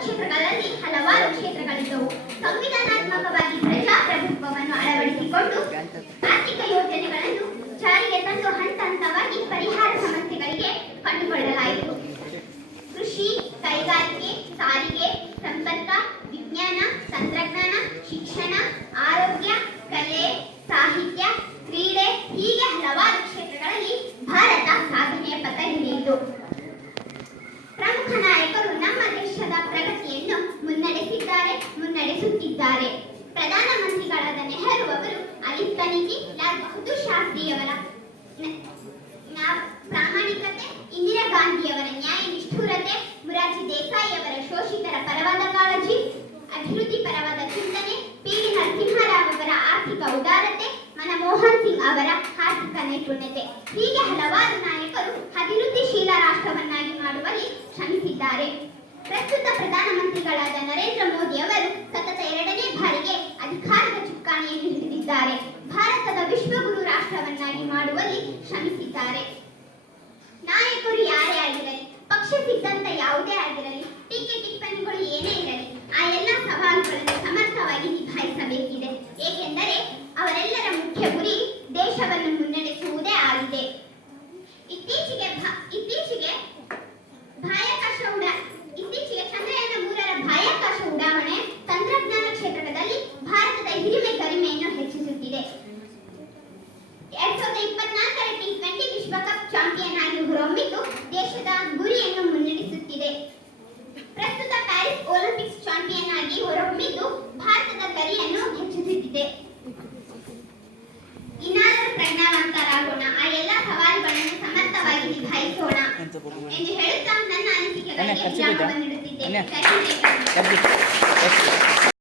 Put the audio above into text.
ಕ್ಷೇತ್ರಗಳಲ್ಲಿ ಹಲವಾರು ಕ್ಷೇತ್ರಗಳಿದ್ದವು. ಸಂವಿಧಾನಾತ್ಮಕವಾಗಿ ಪ್ರಜಾಪ್ರಭುತ್ವವನ್ನು ಅಳವಡಿಸಿಕೊಂಡು ಆರ್ಥಿಕ ಯೋಜನೆಗಳನ್ನು ಜಾರಿಗೆ ತಂದು ಹಂತ ಹಂತವಾಗಿ ಪರಿಹಾರ ಸಮಸ್ಯೆಗಳಿಗೆ ಕಂಡುಕೊಳ್ಳಲಾಯಿತು. ಕೃಷಿ, ಕೈಗಾರಿಕೆ, ಸಾರಿಗೆ, ಸಂಪರ್ಕ, ವಿಜ್ಞಾನ, ತಂತ್ರಜ್ಞಾನ, ಶಿಕ್ಷಣ, ಆರೋಗ್ಯ, ಕಲೆ, ಸಾಹಿತ್ಯ, ಕ್ರೀಡೆ ಹೀಗೆ ಹಲವಾರು ಕ್ಷೇತ್ರಗಳಲ್ಲಿ ಭಾರತ ಸಾಧನೆಯ ಪಥ ಹಿಡಿಯಿತು. ಪ್ರಮುಖ ನಾಯಕರು ನಮ್ಮ ದೇಶದ ಪ್ರಗತಿಯನ್ನು ಮುನ್ನಡೆಸುತ್ತಿದ್ದಾರೆ. ಪ್ರಧಾನಮಂತ್ರಿಗಳಾದ ನೆಹರು ಅವರು ಅಲಿಪ್ತನಿಗೆ, ಲಾಲ್ ಬಹದ್ದೂರ್ ಶಾಸ್ತ್ರಿಯವರ ಪ್ರಾಮಾಣಿಕತೆ, ಇಂದಿರಾ ಗಾಂಧಿಯವರ ನ್ಯಾಯ ನಿಷ್ಠುರತೆ, ಮೊರಾರ್ಜಿ ದೇಸಾಯಿ ಅವರ ಶೋಷಿತರ ಪರವಾದ ಕಾಳಜಿ, ಅಭಿವೃದ್ಧಿ ಪರವಾದ ಚಿಂತನೆ, ಪಿ.ವಿ. ನರಸಿಂಹರಾವ್ ಅವರ ಆರ್ಥಿಕ ಉದಾರತೆ, ಮನಮೋಹನ್ ಸಿಂಗ್ ಅವರ ಆರ್ಥಿಕ ನೈಪುಣ್ಯತೆ ಹೀಗೆ ಹಲವಾರು ನಾಯಕರು ಅಭಿವೃದ್ಧಿಶೀಲ ರಾಷ್ಟ್ರವನ್ನಾಗಿ ಮಾಡುವಲ್ಲಿ ಶ್ರಮಿಸಿದ್ದಾರೆ. ಪ್ರಸ್ತುತ ಪ್ರಧಾನಮಂತ್ರಿಗಳಾದ ನರೇಂದ್ರ ಮೋದಿ ಅವರು ಸತತ 2ನೇ ಬಾರಿಗೆ ಅಧಿಕಾರದ ಚುಕ್ಕಾಣಿಯನ್ನು ಹಿಡಿದಿದ್ದಾರೆ. ಭಾರತದ ವಿಶ್ವಗುರು ರಾಷ್ಟ್ರವನ್ನಾಗಿ ಮಾಡುವಲ್ಲಿ ಶ್ರಮಿಸಿದ್ದಾರೆ. ನಾಯಕರು ಯಾರೇ ಆಗಿರಲಿ, ಪಕ್ಷ ಸಿದ್ಧಾಂತ ಯಾವುದೇ ಆಗಿರಲಿ, ಟೀಕೆ ಟಿಪ್ಪಣಿಗಳು ಏನೇ ಇರಲಿ, ಆ ಎಲ್ಲ ಸವಾಲುಗಳನ್ನು ಸಮರ್ಥವಾಗಿ ನಿಭಾಯಿಸಬೇಕಿದೆ. ಏಕೆಂದರೆ ಅವರೆಲ್ಲರ ಮುಖ್ಯ ಗುರಿ ದೇಶವನ್ನು ಮುನ್ನಡೆಸುವುದೇ ಆಗಿದೆ. ಇತ್ತೀಚೆಗೆ ಚಂದ್ರಯಾನ 3ರ ಬಾಹ್ಯಾಕಾಶ ಉಡಾವಣೆ ತಂತ್ರಜ್ಞಾನ ಕ್ಷೇತ್ರದಲ್ಲಿ ಭಾರತದ ಹಿರಿಮೆ ಗರಿಮೆಯನ್ನು ಹೆಚ್ಚಿಸುತ್ತಿದೆ. 2024ರ T20 ವಿಶ್ವಕಪ್ ಚಾಂಪಿಯನ್ ಆಗಿ ಹೊರಹೊಮ್ಮಿದ್ದು ದೇಶದ ಗುರಿಯನ್ನು ಮುನ್ನಡೆಸುತ್ತಿದೆ. ಪ್ರಸ್ತುತ ಪ್ಯಾರಿಸ್ ಒಲಿಂಪಿಕ್ಸ್ ಚಾಂಪಿಯನ್ ಆಗಿ ಹೊರಹೊಮ್ಮಿದ್ದು ಭಾರತದ ಗರಿಯನ್ನು ಹೆಚ್ಚಿಸುತ್ತಿದೆ. ಇನ್ನಾದರೂ ಪ್ರಜ್ಞಾವಂತರಾಗೋಣ, ಆ ಎಲ್ಲ ಸವಾಲುಗಳನ್ನು ಸಮರ್ಥವಾಗಿ ನಿಭಾಯಿಸೋಣ ಎಂದು ಹೇಳುತ್ತಾ ನನ್ನ ಅನಿಸಿಕೆಗಳಿಗೆ ವಿರಾಮವನ್ನು ನೀಡುತ್ತಿದ್ದೇನೆ.